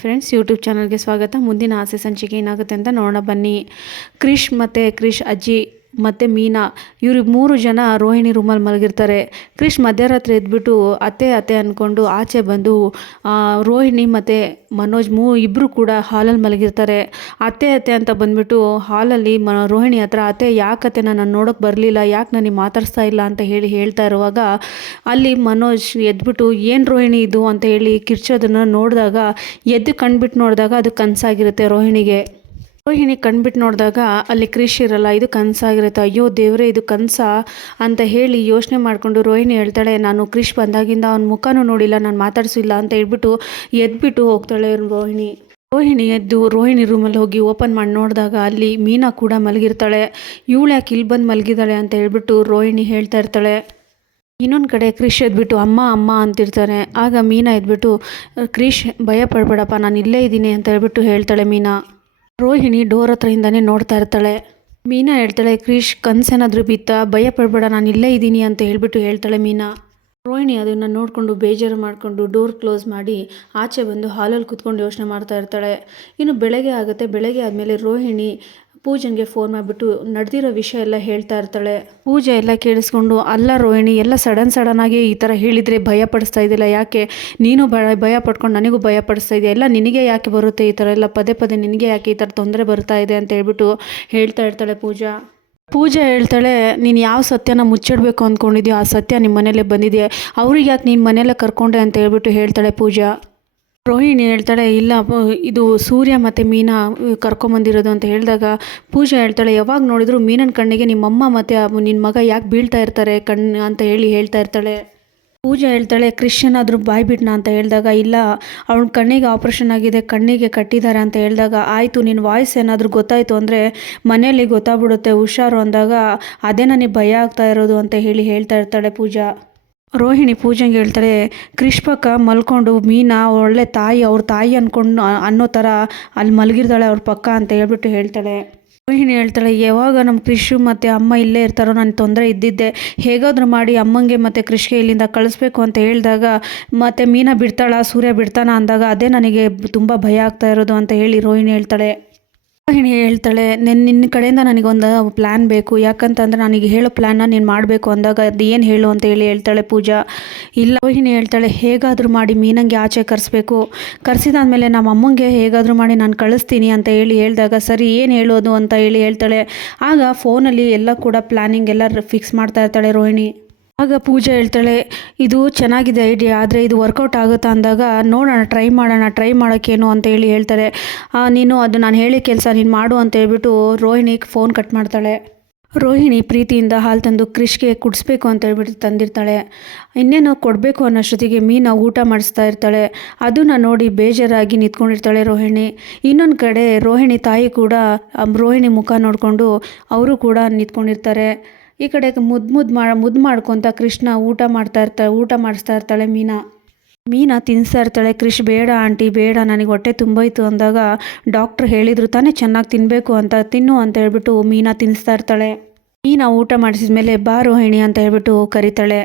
Friends, YouTube ಚಾನಲ್ಗೆ ಸ್ವಾಗತ. ಮುಂದಿನ ಆಸೆ ಸಂಚಿಕೆ ಏನಾಗುತ್ತೆ ಅಂತ ನೋಡೋಣ ಬನ್ನಿ. ಕ್ರಿಶ್ ಮತ್ತು ಕ್ರಿಶ್ ಅಜ್ಜಿ ಮತ್ತು ಮೀನಾ ಇವರು 3 ಜನ ರೋಹಿಣಿ ರೂಮಲ್ಲಿ ಮಲಗಿರ್ತಾರೆ. ಕ್ರಿಶ್ ಮಧ್ಯರಾತ್ರಿ ಎದ್ಬಿಟ್ಟು ಅತ್ತೆ ಅತ್ತೆ ಅಂದ್ಕೊಂಡು ಆಚೆ ಬಂದು ರೋಹಿಣಿ ಮತ್ತು ಮನೋಜ್ ಇಬ್ಬರು ಕೂಡ ಹಾಲಲ್ಲಿ ಮಲಗಿರ್ತಾರೆ. ಅತ್ತೆ ಅತ್ತೆ ಅಂತ ಬಂದುಬಿಟ್ಟು ಹಾಲಲ್ಲಿ ರೋಹಿಣಿ ಹತ್ರ ಅತ್ತೆ ಯಾಕತ್ತೆ ನಾನು ನೋಡೋಕ್ಕೆ ಬರಲಿಲ್ಲ, ಯಾಕೆ ನನಗೆ ಮಾತಾಡಿಸ್ತಾ ಇಲ್ಲ ಅಂತ ಹೇಳ್ತಾ ಇರುವಾಗ ಅಲ್ಲಿ ಮನೋಜ್ ಎದ್ಬಿಟ್ಟು ಏನು ರೋಹಿಣಿ ಇದು ಅಂತ ಹೇಳಿ ಕಿರ್ಚೋದನ್ನು ನೋಡಿದಾಗ ಎದ್ದು ಕಣ್ಬಿಟ್ಟು ನೋಡಿದಾಗ ಅದು ಕನಸಾಗಿರುತ್ತೆ ರೋಹಿಣಿಗೆ. ರೋಹಿಣಿ ಕಣ್ಬಿಟ್ಟು ನೋಡಿದಾಗ ಅಲ್ಲಿ ಕ್ರಿಶ್ ಇರಲ್ಲ, ಇದು ಕನಸಾಗಿರುತ್ತೆ. ಅಯ್ಯೋ ದೇವರೇ, ಇದು ಕನಸ ಅಂತ ಹೇಳಿ ಯೋಚನೆ ಮಾಡಿಕೊಂಡು ರೋಹಿಣಿ ಹೇಳ್ತಾಳೆ, ನಾನು ಕ್ರಿಶ್ ಬಂದಾಗಿಂದ ಅವ್ನ ಮುಖನೂ ನೋಡಿಲ್ಲ, ನಾನು ಮಾತಾಡಿಸಿಲ್ಲ ಅಂತ ಹೇಳ್ಬಿಟ್ಟು ಎದ್ಬಿಟ್ಟು ಹೋಗ್ತಾಳೆ ರೋಹಿಣಿ ಎದ್ದು ರೋಹಿಣಿ ರೂಮಲ್ಲಿ ಹೋಗಿ ಓಪನ್ ಮಾಡಿ ನೋಡಿದಾಗ ಅಲ್ಲಿ ಮೀನಾ ಕೂಡ ಮಲಗಿರ್ತಾಳೆ. ಇವಳು ಯಾಕೆ ಇಲ್ಲಿ ಬಂದು ಮಲಗಿದ್ದಾಳೆ ಅಂತ ಹೇಳ್ಬಿಟ್ಟು ರೋಹಿಣಿ ಹೇಳ್ತಾ ಇರ್ತಾಳೆ. ಇನ್ನೊಂದು ಕಡೆ ಕ್ರಿಶ್ ಎದ್ಬಿಟ್ಟು ಅಮ್ಮ ಅಮ್ಮ ಅಂತಿರ್ತಾನೆ. ಆಗ ಮೀನಾ ಎದ್ಬಿಟ್ಟು ಕ್ರಿಶ್ ಭಯ ಪಡಬೇಡಪ್ಪ, ನಾನು ಇಲ್ಲೇ ಇದ್ದೀನಿ ಅಂತ ಹೇಳ್ಬಿಟ್ಟು ಹೇಳ್ತಾಳೆ ಮೀನಾ. ರೋಹಿಣಿ ಡೋರ್ ಹತ್ರದಿಂದಾನೇ ನೋಡ್ತಾ ಇರ್ತಾಳೆ. ಮೀನಾ ಹೇಳ್ತಾಳೆ, ಕ್ರಿಶ್ ಕನಸೇನಾದರೂ ಬಿತ್ತಾ, ಭಯ ಪಡಬೇಡ, ನಾನು ಇಲ್ಲೇ ಇದ್ದೀನಿ ಅಂತ ಹೇಳ್ಬಿಟ್ಟು ಹೇಳ್ತಾಳೆ ಮೀನಾ. ರೋಹಿಣಿ ಅದನ್ನು ನೋಡಿಕೊಂಡು ಬೇಜಾರು ಮಾಡಿಕೊಂಡು ಡೋರ್ ಕ್ಲೋಸ್ ಮಾಡಿ ಆಚೆ ಬಂದು ಹಾಲಲ್ಲಿ ಕೂತ್ಕೊಂಡು ಯೋಚನೆ ಮಾಡ್ತಾ ಇರ್ತಾಳೆ. ಇನ್ನು ಬೆಳಗ್ಗೆ ಆಗುತ್ತೆ. ಬೆಳಗ್ಗೆ ಆದಮೇಲೆ ರೋಹಿಣಿ ಪೂಜನ್ಗೆ ಫೋನ್ ಮಾಡಿಬಿಟ್ಟು ನಡೆದಿರೋ ವಿಷಯ ಎಲ್ಲ ಹೇಳ್ತಾ ಇರ್ತಾಳೆ. ಪೂಜೆ ಎಲ್ಲ ಕೇಳಿಸ್ಕೊಂಡು, ಅಲ್ಲ ರೋಹಿಣಿ, ಎಲ್ಲ ಸಡನ್ನಾಗಿ ಈ ಥರ ಹೇಳಿದರೆ ಭಯ ಪಡಿಸ್ತಾ ಇದ್ದಿಲ್ಲ, ಯಾಕೆ ನೀನು ಭಯ ಪಡ್ಕೊಂಡು ನನಗೂ ಭಯ ಪಡಿಸ್ತಾ ಇದೆಯಾ, ಎಲ್ಲ ನಿನಗೆ ಯಾಕೆ ಬರುತ್ತೆ ಈ ಥರ ಎಲ್ಲ ಪದೇ ನಿನಗೆ ಯಾಕೆ ಈ ಥರ ತೊಂದರೆ ಬರ್ತಾ ಇದೆ ಅಂತ ಹೇಳ್ಬಿಟ್ಟು ಹೇಳ್ತಾ ಇರ್ತಾಳೆ ಪೂಜಾ ಹೇಳ್ತಾಳೆ, ನೀನು ಯಾವ ಸತ್ಯನ ಮುಚ್ಚಿಡಬೇಕು ಅಂದ್ಕೊಂಡಿದ್ಯೋ ಆ ಸತ್ಯ ನಿಮ್ಮ ಮನೇಲೆ ಬಂದಿದೆಯಾ, ಅವ್ರಿಗೆ ಯಾಕೆ ನೀನು ಮನೆಯಲ್ಲೇ ಕರ್ಕೊಂಡೆ ಅಂತ ಹೇಳ್ಬಿಟ್ಟು ಹೇಳ್ತಾಳೆ ಪೂಜಾ. ರೋಹಿಣಿ ಹೇಳ್ತಾಳೆ, ಇಲ್ಲ ಇದು ಸೂರ್ಯ ಮತ್ತು ಮೀನಾ ಕರ್ಕೊಂಬಂದಿರೋದು ಅಂತ ಹೇಳಿದಾಗ ಪೂಜಾ ಹೇಳ್ತಾಳೆ, ಯಾವಾಗ ನೋಡಿದ್ರು ಮೀನನ ಕಣ್ಣಿಗೆ ನಿಮ್ಮಮ್ಮ ಮತ್ತು ನಿನ್ನ ಮಗ ಯಾಕೆ ಬೀಳ್ತಾ ಇರ್ತಾರೆ ಅಂತ ಹೇಳ್ತಾ ಇರ್ತಾಳೆ. ಪೂಜಾ ಹೇಳ್ತಾಳೆ, ಕ್ರಿಶ್ಚಿಯನಾದರೂ ಬಾಯ್ ಬಿಟ್ನಾ ಅಂತ ಹೇಳಿದಾಗ, ಇಲ್ಲ ಅವನ ಕಣ್ಣಿಗೆ ಆಪ್ರೇಷನ್ ಆಗಿದೆ, ಕಣ್ಣಿಗೆ ಕಟ್ಟಿದ್ದಾರೆ ಅಂತ ಹೇಳಿದಾಗ, ಆಯಿತು ನಿನ್ನ ವಾಯ್ಸ್ ಏನಾದರೂ ಗೊತ್ತಾಯಿತು ಅಂದರೆ ಮನೆಯಲ್ಲಿ ಗೊತ್ತಾಗ್ಬಿಡುತ್ತೆ, ಹುಷಾರು ಅಂದಾಗ ಅದೇ ನನಗೆ ಭಯ ಆಗ್ತಾ ಇರೋದು ಅಂತ ಹೇಳ್ತಾ ಇರ್ತಾಳೆ ಪೂಜಾ. ರೋಹಿಣಿ ಪೂಜೆಗೆ ಹೇಳ್ತಾಳೆ, ಕ್ರಿಶ್ ಪಕ್ಕ ಮಲ್ಕೊಂಡು ಮೀನಾ ಒಳ್ಳೆ ತಾಯಿ, ಅವ್ರ ತಾಯಿ ಅಂದ್ಕೊಂಡು ಅನ್ನೋ ಥರ ಅಲ್ಲಿ ಮಲಗಿರ್ತಾಳೆ ಅವ್ರ ಪಕ್ಕ ಅಂತ ಹೇಳ್ಬಿಟ್ಟು ಹೇಳ್ತಾಳೆ. ರೋಹಿಣಿ ಹೇಳ್ತಾಳೆ, ಯಾವಾಗ ನಮ್ಮ ಕ್ರಿಶು ಮತ್ತು ಅಮ್ಮ ಇಲ್ಲೇ ಇರ್ತಾರೋ ನನಗೆ ತೊಂದರೆ ಇದ್ದಿದ್ದೆ, ಹೇಗಾದರೂ ಮಾಡಿ ಅಮ್ಮಂಗೆ ಮತ್ತು ಕ್ರಿಶ್ಗೆ ಇಲ್ಲಿಂದ ಕಳಿಸ್ಬೇಕು ಅಂತ ಹೇಳಿದಾಗ ಮತ್ತು ಮೀನಾ ಬಿಡ್ತಾಳ, ಸೂರ್ಯ ಬಿಡ್ತಾನ ಅಂದಾಗ ಅದೇ ನನಗೆ ತುಂಬ ಭಯ ಆಗ್ತಾ ಇರೋದು ಅಂತ ಹೇಳಿ ರೋಹಿಣಿ ಹೇಳ್ತಾಳೆ. ರೋಹಿಣಿ ಹೇಳ್ತಾಳೆ, ನಿನ್ನ ಕಡೆಯಿಂದ ನನಗೊಂದು ಪ್ಲ್ಯಾನ್ ಬೇಕು, ಯಾಕಂತಂದರೆ ನನಗೆ ಹೇಳೋ ಪ್ಲ್ಯಾನ್ನ ನೀನು ಮಾಡಬೇಕು ಅಂದಾಗ ಅದು ಏನು ಹೇಳು ಅಂತ ಹೇಳ್ತಾಳೆ ಪೂಜಾ. ಇಲ್ಲ, ರೋಹಿಣಿ ಹೇಳ್ತಾಳೆ, ಹೇಗಾದರೂ ಮಾಡಿ ಮೀನಂಗೆ ಆಚೆ ಕರೆಸಿದಾದ್ಮೇಲೆ ನಮ್ಮ ಅಮ್ಮಂಗೆ ಹೇಗಾದರೂ ಮಾಡಿ ನಾನು ಕಳಿಸ್ತೀನಿ ಅಂತ ಹೇಳಿದಾಗ, ಸರಿ ಏನು ಹೇಳೋದು ಅಂತ ಹೇಳ್ತಾಳೆ. ಆಗ ಫೋನಲ್ಲಿ ಎಲ್ಲ ಕೂಡ ಪ್ಲ್ಯಾನಿಂಗ್ ಎಲ್ಲ ಫಿಕ್ಸ್ ಮಾಡ್ತಾ ಇರ್ತಾಳೆ ರೋಹಿಣಿ. ಆಗ ಪೂಜಾ ಹೇಳ್ತಾಳೆ, ಇದು ಚೆನ್ನಾಗಿದೆ ಐಡಿಯಾ, ಆದರೆ ಇದು ವರ್ಕೌಟ್ ಆಗುತ್ತಾ ಅಂದಾಗ ನೋಡೋಣ, ಟ್ರೈ ಮಾಡೋಕ್ಕೇನು ಅಂತ ಹೇಳ್ತಾರೆ. ನೀನು ಅದು ನಾನು ಹೇಳಿ ಕೆಲಸ ನೀನು ಮಾಡು ಅಂತ ಹೇಳ್ಬಿಟ್ಟು ರೋಹಿಣಿಗೆ ಫೋನ್ ಕಟ್ ಮಾಡ್ತಾಳೆ. ರೋಹಿಣಿ ಪ್ರೀತಿಯಿಂದ ಹಾಲು ತಂದು ಕ್ರಿಶ್ಗೆ ಕುಡಿಸ್ಬೇಕು ಅಂತ ಹೇಳ್ಬಿಟ್ಟು ತಂದಿರ್ತಾಳೆ. ಇನ್ನೇನು ಕೊಡಬೇಕು ಅನ್ನೋಷ್ಟೊತ್ತಿಗೆ ಮೀನಾ ಊಟ ಮಾಡಿಸ್ತಾ ಇರ್ತಾಳೆ. ಅದನ್ನು ನೋಡಿ ಬೇಜಾರಾಗಿ ನಿಂತ್ಕೊಂಡಿರ್ತಾಳೆ ರೋಹಿಣಿ. ಇನ್ನೊಂದು ಕಡೆ ರೋಹಿಣಿ ತಾಯಿ ಕೂಡ ರೋಹಿಣಿ ಮುಖ ನೋಡಿಕೊಂಡು ಅವರು ಕೂಡ ನಿಂತ್ಕೊಂಡಿರ್ತಾರೆ. ಈ ಕಡೆ ಮುದ್ದು ಮಾಡ್ಕೊತ ಕೃಷ್ಣ ಊಟ ಮಾಡಿಸ್ತಾ ಇರ್ತಾಳೆ ಮೀನಾ ತಿನ್ನಿಸ್ತಾ ಇರ್ತಾಳೆ. ಕ್ರಿಶ್ ಬೇಡ ಆಂಟಿ ಬೇಡ, ನನಗೆ ಹೊಟ್ಟೆ ತುಂಬೋಯ್ತು ಅಂದಾಗ ಡಾಕ್ಟ್ರ್ ಹೇಳಿದ್ರು ತಾನೇ ಚೆನ್ನಾಗಿ ತಿನ್ನಬೇಕು ಅಂತ, ತಿನ್ನು ಅಂತ ಹೇಳ್ಬಿಟ್ಟು ಮೀನಾ ತಿನ್ನಿಸ್ತಾ ಇರ್ತಾಳೆ. ಮೀನಾ ಊಟ ಮಾಡಿಸಿದ್ಮೇಲೆ ಬಾ ರೋಹಿಣಿ ಅಂತ ಹೇಳ್ಬಿಟ್ಟು ಕರೀತಾಳೆ.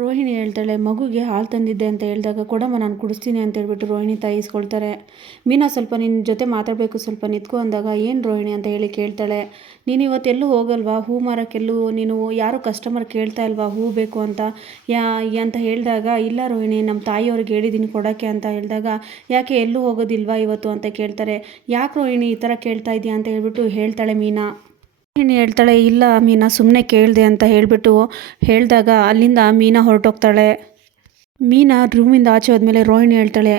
ರೋಹಿಣಿ ಹೇಳ್ತಾಳೆ, ಮಗುಗೆ ಹಾಲು ತಂದಿದ್ದೆ ಅಂತ ಹೇಳಿದಾಗ ಕೊಡಮ್ಮ ನಾನು ಕುಡಿಸ್ತೀನಿ ಅಂತ ಹೇಳ್ಬಿಟ್ಟು ರೋಹಿಣಿ ತಾಯಿ ಇಸ್ಕೊಳ್ತಾರೆ. ಮೀನಾ ಸ್ವಲ್ಪ ನಿನ್ನ ಜೊತೆ ಮಾತಾಡಬೇಕು, ಸ್ವಲ್ಪ ನಿಂತ್ಕೊ ಅಂದಾಗ ಏನು ರೋಹಿಣಿ ಅಂತ ಕೇಳ್ತಾಳೆ. ನೀನು ಇವತ್ತೆಲ್ಲೂ ಹೋಗಲ್ವಾ, ಹೂ ಮಾರೋಕ್ಕೆಲ್ಲೂ ನೀನು ಯಾರು ಕಸ್ಟಮರ್ ಕೇಳ್ತಾ ಇಲ್ವಾ ಹೂ ಬೇಕು ಅಂತ ಅಂತ ಹೇಳಿದಾಗ, ಇಲ್ಲ ರೋಹಿಣಿ ನಮ್ಮ ತಾಯಿಯವ್ರಿಗೆ ಹೇಳಿದ್ದೀನಿ ಕೊಡೋಕ್ಕೆ ಅಂತ ಹೇಳಿದಾಗ, ಯಾಕೆ ಎಲ್ಲೂ ಹೋಗೋದಿಲ್ವಾ ಇವತ್ತು ಅಂತ ಕೇಳ್ತಾರೆ. ಯಾಕೆ ರೋಹಿಣಿ ಈ ಥರ ಕೇಳ್ತಾ ಇದೆಯಾ ಅಂತ ಹೇಳ್ಬಿಟ್ಟು ಹೇಳ್ತಾಳೆ ಮೀನಾ. ರೋಹಿಣಿ ಹೇಳ್ತಾಳೆ, ಇಲ್ಲ ಮೀನಾ ಸುಮ್ಮನೆ ಕೇಳಿದೆ ಅಂತ ಹೇಳಿಬಿಟ್ಟು ಹೇಳಿದಾಗ ಅಲ್ಲಿಂದ ಮೀನಾ ಹೊರಟೋಗ್ತಾಳೆ. ಮೀನಾ ರೂಮಿಂದ ಆಚೆ ಹೋದ್ಮೇಲೆ ರೋಹಿಣಿ ಹೇಳ್ತಾಳೆ,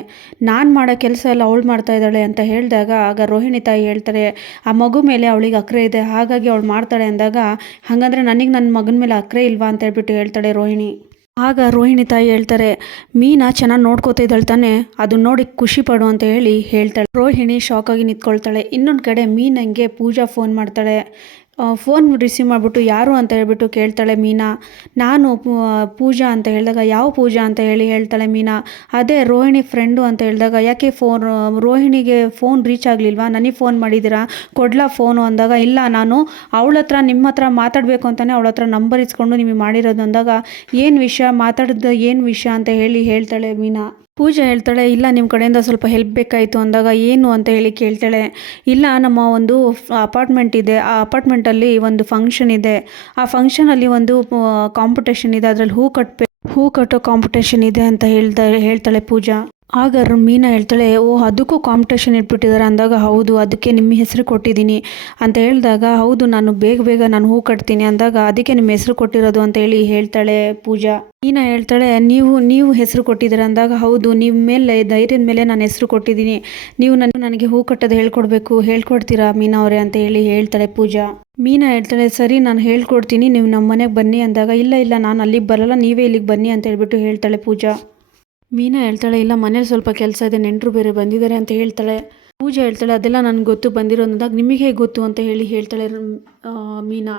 ನಾನು ಮಾಡೋ ಕೆಲಸ ಎಲ್ಲ ಅವಳು ಮಾಡ್ತಾ ಇದ್ದಾಳೆ ಅಂತ ಹೇಳಿದಾಗ ಆಗ ರೋಹಿಣಿ ತಾಯಿ ಹೇಳ್ತಾರೆ, ಆ ಮಗು ಮೇಲೆ ಅವಳಿಗೆ ಅಕ್ರೆ ಇದೆ, ಹಾಗಾಗಿ ಅವಳು ಮಾಡ್ತಾಳೆ ಅಂದಾಗ, ಹಾಗಂದರೆ ನನಗೆ ನನ್ನ ಮಗನ ಮೇಲೆ ಅಕ್ರೆ ಇಲ್ವಾ ಅಂತ ಹೇಳ್ಬಿಟ್ಟು ಹೇಳ್ತಾಳೆ ರೋಹಿಣಿ. ಆಗ ರೋಹಿಣಿ ತಾಯಿ ಹೇಳ್ತಾರೆ, ಮೀನಾ ಚೆನ್ನಾಗಿ ನೋಡ್ಕೋತಾ ಇದ್ದಾಳೆ ತಾನೆ, ಅದನ್ನ ನೋಡಿ ಖುಷಿ ಪಡು ಅಂತ ಹೇಳ್ತಾಳೆ. ರೋಹಿಣಿ ಶಾಕಾಗಿ ನಿಂತ್ಕೊಳ್ತಾಳೆ. ಇನ್ನೊಂದು ಕಡೆ ಮೀನಂಗೆ ಪೂಜಾ ಫೋನ್ ಮಾಡ್ತಾಳೆ. ಫೋನ್ ರಿಸೀವ್ ಮಾಡಿಬಿಟ್ಟು ಯಾರು ಅಂತ ಹೇಳ್ಬಿಟ್ಟು ಕೇಳ್ತಾಳೆ ಮೀನಾ. ನಾನು ಪೂಜಾ ಅಂತ ಹೇಳಿದಾಗ, ಯಾವ ಪೂಜಾ ಅಂತ ಹೇಳ್ತಾಳೆ ಮೀನಾ. ಅದೇ ರೋಹಿಣಿ ಫ್ರೆಂಡು ಅಂತ ಹೇಳಿದಾಗ, ಯಾಕೆ ರೋಹಿಣಿಗೆ ಫೋನ್ ರೀಚ್ ಆಗಲಿಲ್ವಾ, ನನಗೆ ಫೋನ್ ಮಾಡಿದ್ದೀರಾ, ಕೊಡ್ಲಾ ಫೋನು ಅಂದಾಗ, ಇಲ್ಲ ನಾನು ಅವಳ ಹತ್ರ ನಿಮ್ಮ ಹತ್ರ ಮಾತಾಡಬೇಕು ಅಂತಲೇ ಅವಳ ಹತ್ರ ನಂಬರ್ ಇಸ್ಕೊಂಡು ನಿಮಗೆ ಮಾಡಿರೋದು ಅಂದಾಗ, ಏನು ವಿಷಯ ಮಾತಾಡಿದ್ದು ಏನು ವಿಷಯ ಅಂತ ಹೇಳ್ತಾಳೆ ಮೀನಾ. ಪೂಜಾ ಹೇಳ್ತಾಳೆ, ಇಲ್ಲ ನಿಮ್ಮ ಕಡೆಯಿಂದ ಸ್ವಲ್ಪ ಹೆಲ್ಪ್ ಬೇಕಾಯಿತು ಅಂದಾಗ ಏನು ಅಂತ ಹೇಳಿ ಕೇಳ್ತಾಳೆ. ಇಲ್ಲ, ನಮ್ಮ ಒಂದು ಅಪಾರ್ಟ್ಮೆಂಟ್ ಇದೆ, ಆ ಅಪಾರ್ಟ್ಮೆಂಟಲ್ಲಿ ಒಂದು ಫಂಕ್ಷನ್ ಇದೆ, ಆ ಫಂಕ್ಷನಲ್ಲಿ ಒಂದು ಕಾಂಪಿಟೇಷನ್ ಇದೆ, ಅದರಲ್ಲಿ ಹೂ ಕಟ್ಟೋ ಕಾಂಪಿಟೇಷನ್ ಇದೆ ಅಂತ ಹೇಳ್ತಾಳೆ ಪೂಜಾ. ಆಗ ಮೀನಾ ಹೇಳ್ತಾಳೆ, ಓ ಅದಕ್ಕೂ ಕಾಂಪಿಟೇಷನ್ ಇಟ್ಬಿಟ್ಟಿದ್ದಾರೆ ಅಂದಾಗ, ಹೌದು ಅದಕ್ಕೆ ನಿಮ್ಮ ಹೆಸರು ಕೊಟ್ಟಿದ್ದೀನಿ ಅಂತ ಹೇಳಿದಾಗ, ಹೌದು ನಾನು ಬೇಗ ನಾನು ಹೂ ಕಟ್ತೀನಿ ಅಂದಾಗ, ಅದಕ್ಕೆ ನಿಮ್ಮ ಹೆಸರು ಕೊಟ್ಟಿರೋದು ಅಂತ ಹೇಳಿ ಹೇಳ್ತಾಳೆ ಪೂಜಾ. ಮೀನಾ ಹೇಳ್ತಾಳೆ, ನೀವು ಹೆಸರು ಕೊಟ್ಟಿದ್ದೀರ ಅಂದಾಗ, ಹೌದು ನಿಮ್ಮ ಮೇಲೆ ಧೈರ್ಯದ ಮೇಲೆ ನಾನು ಹೆಸರು ಕೊಟ್ಟಿದ್ದೀನಿ, ನೀವು ನನಗೆ ಹೂ ಕಟ್ಟೋದು ಹೇಳ್ಕೊಡ್ತೀರಾ ಮೀನಾ ಅವರೇ ಅಂತ ಹೇಳಿ ಹೇಳ್ತಾಳೆ ಪೂಜಾ. ಮೀನಾ ಹೇಳ್ತಾಳೆ, ಸರಿ ನಾನು ಹೇಳ್ಕೊಡ್ತೀನಿ, ನೀವು ನಮ್ಮ ಮನೆಗೆ ಬನ್ನಿ ಅಂದಾಗ, ಇಲ್ಲ ನಾನು ಅಲ್ಲಿಗೆ ಬರಲ್ಲ, ನೀವೇ ಇಲ್ಲಿಗೆ ಬನ್ನಿ ಅಂತ ಹೇಳ್ಬಿಟ್ಟು ಹೇಳ್ತಾಳೆ ಪೂಜಾ. ಮೀನಾ ಹೇಳ್ತಾಳೆ, ಇಲ್ಲ ಮನೇಲಿ ಸ್ವಲ್ಪ ಕೆಲಸ ಇದೆ, ನೆಂಟರು ಬೇರೆ ಬಂದಿದ್ದಾರೆ ಅಂತ ಹೇಳ್ತಾಳೆ. ಪೂಜಾ ಹೇಳ್ತಾಳೆ, ಅದೆಲ್ಲ ನನಗೆ ಗೊತ್ತು, ಬಂದಿರೋದಾಗ ನಿಮಗೆ ಹೇಗೆ ಗೊತ್ತು ಅಂತ ಹೇಳ್ತಾಳೆ ಮೀನಾ.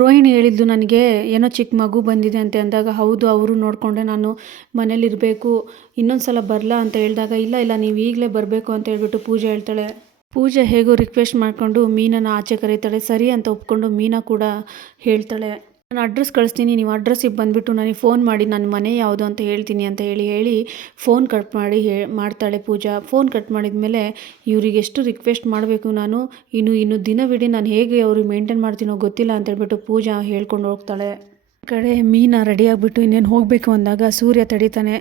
ರೋಹಿಣಿ ಹೇಳಿದ್ಲು ನನಗೆ ಏನೋ ಚಿಕ್ಕ ಮಗು ಬಂದಿದೆ ಅಂತ ಅಂದಾಗ, ಹೌದು ಅವರು ನೋಡಿಕೊಂಡೆ ನಾನು ಮನೇಲಿರಬೇಕು, ಇನ್ನೊಂದು ಸಲ ಬರಲಾ ಅಂತ ಹೇಳಿದಾಗ, ಇಲ್ಲ ನೀವು ಈಗಲೇ ಬರಬೇಕು ಅಂತ ಹೇಳ್ಬಿಟ್ಟು ಪೂಜಾ ಹೇಳ್ತಾಳೆ. ಪೂಜಾ ಹೇಗೋ ರಿಕ್ವೆಸ್ಟ್ ಮಾಡಿಕೊಂಡು ಮೀನನ ಆಚೆ ಕರೀತಾಳೆ. ಸರಿ ಅಂತ ಒಪ್ಕೊಂಡು ಮೀನಾ ಕೂಡ ಹೇಳ್ತಾಳೆ, ನಾನು ಅಡ್ರೆಸ್ ಕಳಿಸ್ತೀನಿ, ನೀವು ಅಡ್ರೆಸ್ಸಿಗೆ ಬಂದುಬಿಟ್ಟು ನನಗೆ ಫೋನ್ ಮಾಡಿ, ನನ್ನ ಮನೆ ಯಾವುದು ಅಂತ ಹೇಳ್ತೀನಿ ಅಂತ ಹೇಳಿ ಫೋನ್ ಕಟ್ ಮಾಡ್ತಾಳೆ ಪೂಜಾ. ಫೋನ್ ಕಟ್ ಮಾಡಿದ ಮೇಲೆ, ಇವ್ರಿಗೆ ಎಷ್ಟು ರಿಕ್ವೆಸ್ಟ್ ಮಾಡಬೇಕು ನಾನು, ಇನ್ನು ದಿನವಿಡೀ ನಾನು ಹೇಗೆ ಅವ್ರಿಗೆ ಮೇಂಟೈನ್ ಮಾಡ್ತೀನೋ ಗೊತ್ತಿಲ್ಲ ಅಂತ ಹೇಳ್ಬಿಟ್ಟು ಪೂಜಾ ಹೇಳ್ಕೊಂಡು ಹೋಗ್ತಾಳೆ. ಈ ಕಡೆ ಮೀನಾ ರೆಡಿ ಆಗಿಬಿಟ್ಟು ಇನ್ನೇನು ಹೋಗಬೇಕು ಅಂದಾಗ ಸೂರ್ಯ ತಡೀತಾನೆ.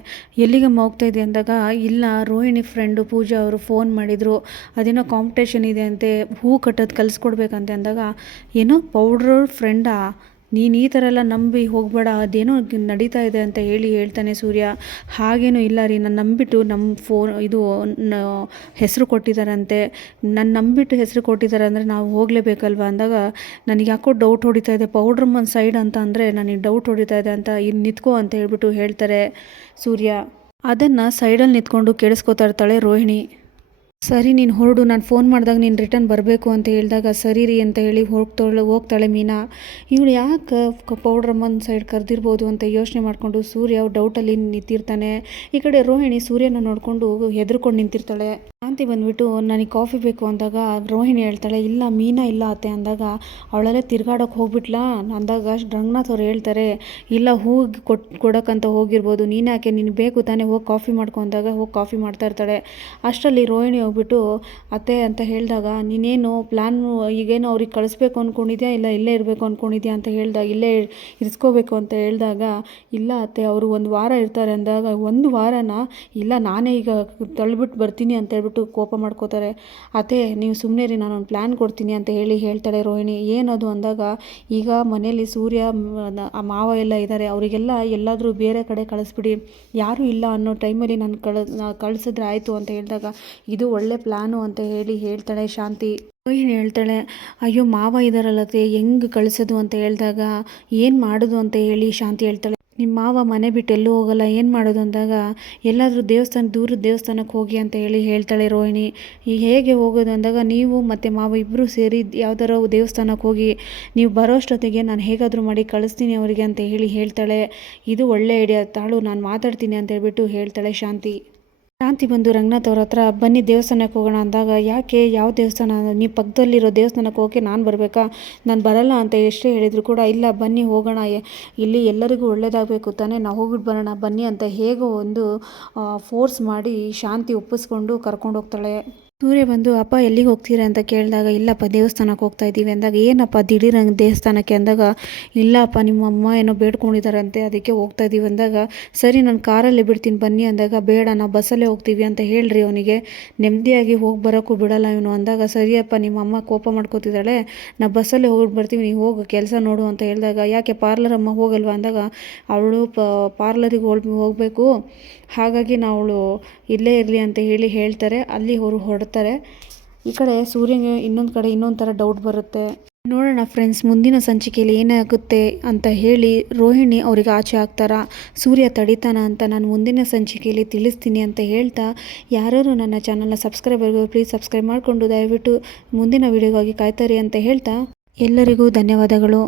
ಎಲ್ಲಿಗಮ್ಮ ಹೋಗ್ತಾ ಇದೆ ಅಂದಾಗ, ಇಲ್ಲ ರೋಹಿಣಿ ಫ್ರೆಂಡು ಪೂಜಾ ಅವರು ಫೋನ್ ಮಾಡಿದರು, ಅದೇನೋ ಕಾಂಪಿಟೇಷನ್ ಇದೆ ಅಂತೆ, ಹೂ ಕಟ್ಟೋದು ಕಲಿಸ್ಕೊಡ್ಬೇಕಂತೆ ಅಂದಾಗ, ಏನೋ ಪೌಡ್ರ್ ಫ್ರೆಂಡಾ, ನೀನು ಈ ಥರ ಎಲ್ಲ ನಂಬಿ ಹೋಗಬೇಡ, ಅದೇನೋ ನಡೀತಾ ಇದೆ ಅಂತ ಹೇಳ್ತಾನೆ ಸೂರ್ಯ. ಹಾಗೇನೂ ಇಲ್ಲ ರೀ, ನಾನು ನಂಬಿಟ್ಟು ಹೆಸರು ಕೊಟ್ಟಿದ್ದಾರಂತೆ, ನಾನು ನಂಬಿಟ್ಟು ಹೆಸರು ಕೊಟ್ಟಿದ್ದಾರೆ ಅಂದರೆ ನಾವು ಹೋಗಲೇಬೇಕಲ್ವ ಅಂದಾಗ, ನನಗೆ ಯಾಕೋ ಡೌಟ್ ಹೊಡಿತಾ ಇದೆ, ಪೌಡ್ರಮ್ಮನ ಸೈಡ್ ಅಂತ ಅಂದರೆ ನನಗೆ ಡೌಟ್ ಹೊಡಿತಾ ಇದೆ ಅಂತ, ಇಲ್ಲಿ ನಿಂತ್ಕೋ ಅಂತ ಹೇಳ್ಬಿಟ್ಟು ಹೇಳ್ತಾರೆ ಸೂರ್ಯ. ಅದನ್ನು ಸೈಡಲ್ಲಿ ನಿಂತ್ಕೊಂಡು ಕೇಳಿಸ್ಕೊತಾ ಇರ್ತಾಳೆ ರೋಹಿಣಿ. ಸರಿ ನೀನು ಹೊರಡು, ನಾನು ಫೋನ್ ಮಾಡಿದಾಗ ನೀನು ರಿಟರ್ನ್ ಬರಬೇಕು ಅಂತ ಹೇಳಿದಾಗ, ಸರಿ ರೀ ಅಂತ ಹೇಳಿ ಹೋಗ್ತಾಳೆ ಮೀನಾ. ಇವಳು ಯಾಕೆ ಪೌಡ್ರಮ್ಮನ ಸೈಡ್ ಕರೆದಿರ್ಬೋದು ಅಂತ ಯೋಚನೆ ಮಾಡಿಕೊಂಡು ಸೂರ್ಯ ಡೌಟಲ್ಲಿ ನಿಂತಿರ್ತಾನೆ. ಈ ಕಡೆ ರೋಹಿಣಿ ಸೂರ್ಯನ ನೋಡಿಕೊಂಡು ಹೆದರ್ಕೊಂಡು ನಿಂತಿರ್ತಾಳೆ. ಶಾಂತಿ ಬಂದುಬಿಟ್ಟು ನನಗೆ ಕಾಫಿ ಬೇಕು ಅಂದಾಗ ರೋಹಿಣಿ ಹೇಳ್ತಾಳೆ, ಇಲ್ಲ ಮೀನಾ ಇಲ್ಲ ಅತ್ತೆ ಅಂದಾಗ, ಅವಳಲ್ಲೇ ತಿರ್ಗಾಡೋಕೆ ಹೋಗ್ಬಿಟ್ಲಾ ಅಂದಾಗ ರಂಗನಾಥ್ ಅವ್ರು ಹೇಳ್ತಾರೆ, ಇಲ್ಲ ಹೂವು ಕೊಡೋಕ್ಕಂತ ಹೋಗಿರ್ಬೋದು, ನೀನು ಯಾಕೆ, ನಿನಗೆ ಬೇಕು ತಾನೇ, ಹೋಗಿ ಕಾಫಿ ಮಾಡ್ಕೊ ಅಂದಾಗ ಹೋಗಿ ಕಾಫಿ ಮಾಡ್ತಾ ಇರ್ತಾಳೆ. ಅಷ್ಟರಲ್ಲಿ ರೋಹಿಣಿ ಹೋಗ್ಬಿಟ್ಟು ಅತ್ತೆ ಅಂತ ಹೇಳಿದಾಗ, ನೀನೇನು ಪ್ಲ್ಯಾನು ಈಗೇನು ಅವ್ರಿಗೆ ಕಳಿಸ್ಬೇಕು ಅಂದ್ಕೊಂಡಿದ್ಯಾ, ಇಲ್ಲ ಇಲ್ಲೇ ಇರಬೇಕು ಅಂದ್ಕೊಂಡಿದ್ಯಾ ಅಂತ ಹೇಳಿದಾಗ, ಇಲ್ಲೇ ಇರಿಸ್ಕೋಬೇಕು ಅಂತ ಹೇಳಿದಾಗ, ಇಲ್ಲ ಅತ್ತೆ ಅವರು ಒಂದು ವಾರ ಇರ್ತಾರೆ ಅಂದಾಗ, ಒಂದು ವಾರನ, ಇಲ್ಲ ನಾನೇ ಈಗ ತಳ್ಳಿಬಿಟ್ಟು ಬರ್ತೀನಿ ಅಂತ ಹೇಳ್ಬಿಟ್ಟು ಕೋಪ ಮಾಡ್ಕೋತಾರೆ. ಅತ್ತೆ ನೀವು ಸುಮ್ಮನೆ ರೀ, ನಾನೊಂದು ಪ್ಲ್ಯಾನ್ ಕೊಡ್ತೀನಿ ಅಂತ ಹೇಳ್ತಾಳೆ ರೋಹಿಣಿ. ಏನದು ಅಂದಾಗ, ಈಗ ಮನೇಲಿ ಸೂರ್ಯ ಮಾವ ಎಲ್ಲ ಇದ್ದಾರೆ, ಅವರಿಗೆಲ್ಲ ಎಲ್ಲಾದರೂ ಬೇರೆ ಕಡೆ ಕಳಿಸ್ಬಿಡಿ, ಯಾರೂ ಇಲ್ಲ ಅನ್ನೋ ಟೈಮಲ್ಲಿ ನಾನು ಕಳಿಸಿದ್ರೆ ಆಯಿತು ಅಂತ ಹೇಳಿದಾಗ, ಇದು ಒಳ್ಳೆ ಪ್ಲ್ಯಾನು ಅಂತ ಹೇಳ್ತಾಳೆ ಶಾಂತಿ. ರೋಹಿಣಿ ಹೇಳ್ತಾಳೆ, ಅಯ್ಯೋ ಮಾವ ಇದ್ದಾರಲ್ಲತ್ತೆ, ಹೆಂಗೆ ಕಳಿಸೋದು ಅಂತ ಹೇಳಿದಾಗ, ಏನು ಮಾಡೋದು ಅಂತ ಶಾಂತಿ ಹೇಳ್ತಾಳೆ. ನಿಮ್ಮ ಮಾವ ಮನೆ ಬಿಟ್ಟು ಎಲ್ಲೂ ಹೋಗಲ್ಲ, ಏನು ಮಾಡೋದು ಅಂದಾಗ, ಎಲ್ಲಾದರೂ ದೂರದ ದೇವಸ್ಥಾನಕ್ಕೆ ಹೋಗಿ ಅಂತ ಹೇಳ್ತಾಳೆ ರೋಹಿಣಿ. ಈಗ ಹೇಗೆ ಹೋಗೋದು ಅಂದಾಗ, ನೀವು ಮತ್ತು ಮಾವ ಇಬ್ಬರು ಸೇರಿ ಯಾವ್ದಾರ ದೇವಸ್ಥಾನಕ್ಕೆ ಹೋಗಿ, ನೀವು ಬರೋಷ್ಟೊತ್ತಿಗೆ ನಾನು ಹೇಗಾದರೂ ಮಾಡಿ ಕಳಿಸ್ತೀನಿ ಅವರಿಗೆ ಅಂತ ಹೇಳ್ತಾಳೆ. ಇದು ಒಳ್ಳೆ ಐಡಿಯಾ ತಾಳು, ನಾನು ಮಾತಾಡ್ತೀನಿ ಅಂತ ಹೇಳ್ಬಿಟ್ಟು ಹೇಳ್ತಾಳೆ ಶಾಂತಿ. ಶಾಂತಿ ಬಂದು ರಂಗನಾಥ್ ಅವ್ರ ಹತ್ರ, ಬನ್ನಿ ದೇವಸ್ಥಾನಕ್ಕೆ ಹೋಗೋಣ ಅಂದಾಗ, ಯಾಕೆ, ಯಾವ ದೇವಸ್ಥಾನ, ನೀವು ಪಕ್ಕದಲ್ಲಿರೋ ದೇವಸ್ಥಾನಕ್ಕೆ ಹೋಗಿ ನಾನು ಬರಬೇಕಾ, ನಾನು ಬರಲ್ಲ ಅಂತ ಎಷ್ಟೇ ಹೇಳಿದ್ರು ಕೂಡ, ಇಲ್ಲ ಬನ್ನಿ ಹೋಗೋಣ, ಇಲ್ಲಿ ಎಲ್ಲರಿಗೂ ಒಳ್ಳೇದಾಗಬೇಕು ತಾನೇ, ನಾವು ಹೋಗ್ಬಿಟ್ಟು ಬರೋಣ ಬನ್ನಿ ಅಂತ ಹೇಗೋ ಒಂದು ಫೋರ್ಸ್ ಮಾಡಿ ಶಾಂತಿ ಒಪ್ಪಿಸ್ಕೊಂಡು ಕರ್ಕೊಂಡು ಹೋಗ್ತಾಳೆ. ಸೂರ್ಯ ಬಂದು, ಅಪ್ಪ ಎಲ್ಲಿಗೆ ಹೋಗ್ತೀರಾ ಅಂತ ಕೇಳಿದಾಗ, ಇಲ್ಲಪ್ಪ ದೇವಸ್ಥಾನಕ್ಕೆ ಹೋಗ್ತಾ ಇದ್ದೀವಿ ಅಂದಾಗ, ಏನಪ್ಪ ದಿಢೀರಂಗೆ ದೇವಸ್ಥಾನಕ್ಕೆ ಅಂದಾಗ, ಇಲ್ಲಪ್ಪ ನಿಮ್ಮ ಅಮ್ಮ ಏನೋ ಬೇಡ್ಕೊಂಡಿದ್ದಾರಂತೆ ಅದಕ್ಕೆ ಹೋಗ್ತಾ ಇದ್ದೀವಿ ಅಂದಾಗ, ಸರಿ ನಾನು ಕಾರಲ್ಲಿ ಬಿಡ್ತೀನಿ ಬನ್ನಿ ಅಂದಾಗ, ಬೇಡ ನಾವು ಬಸ್ಸಲ್ಲೇ ಹೋಗ್ತೀವಿ ಅಂತ ಹೇಳ್ರಿ, ಅವನಿಗೆ ನೆಮ್ಮದಿಯಾಗಿ ಹೋಗಿ ಬರೋಕ್ಕೂ ಬಿಡಲ್ಲ ಇವನು ಅಂದಾಗ, ಸರಿಯಪ್ಪ ನಿಮ್ಮ ಅಮ್ಮ ಕೋಪ ಮಾಡ್ಕೋತಿದ್ದಾಳೆ, ನಾವು ಬಸ್ಸಲ್ಲೇ ಹೋಗ್ಬಿಟ್ಟು ಬರ್ತೀವಿ, ನೀವು ಹೋಗು ಕೆಲಸ ನೋಡು ಅಂತ ಹೇಳಿದಾಗ, ಯಾಕೆ ಪಾರ್ಲರ್ ಅಮ್ಮ ಹೋಗಲ್ವಾ ಅಂದಾಗ, ಅವಳು ಪಾರ್ಲರಿಗೆ ಹೋಗಬೇಕು, ಹಾಗಾಗಿ ಅವಳು ಇಲ್ಲೇ ಇರಲಿ ಅಂತ ಹೇಳ್ತಾರೆ. ಅಲ್ಲಿ ಅವರು ಹೊರಡ್ತಾರೆ. ಈ ಕಡೆ ಸೂರ್ಯಗೆ ಇನ್ನೊಂದು ಥರ ಡೌಟ್ ಬರುತ್ತೆ. ನೋಡೋಣ ಫ್ರೆಂಡ್ಸ್, ಮುಂದಿನ ಸಂಚಿಕೆಯಲ್ಲಿ ಏನಾಗುತ್ತೆ ಅಂತ ಹೇಳಿ ರೋಹಿಣಿ ಅವ್ರಿಗೆ ಆಚೆ ಹಾಕ್ತಾರಾ, ಸೂರ್ಯ ತಡಿತಾನ ಅಂತ ನಾನು ಮುಂದಿನ ಸಂಚಿಕೆಯಲ್ಲಿ ತಿಳಿಸ್ತೀನಿ ಅಂತ ಹೇಳ್ತಾ, ಯಾರು ನನ್ನ ಚಾನಲ್ನ ಪ್ಲೀಸ್ ಸಬ್ಸ್ಕ್ರೈಬ್ ಮಾಡಿಕೊಂಡು ದಯವಿಟ್ಟು ಮುಂದಿನ ವಿಡಿಯೋಗಾಗಿ ಕಾಯ್ತಾರೆ ಅಂತ ಹೇಳ್ತಾ, ಎಲ್ಲರಿಗೂ ಧನ್ಯವಾದಗಳು.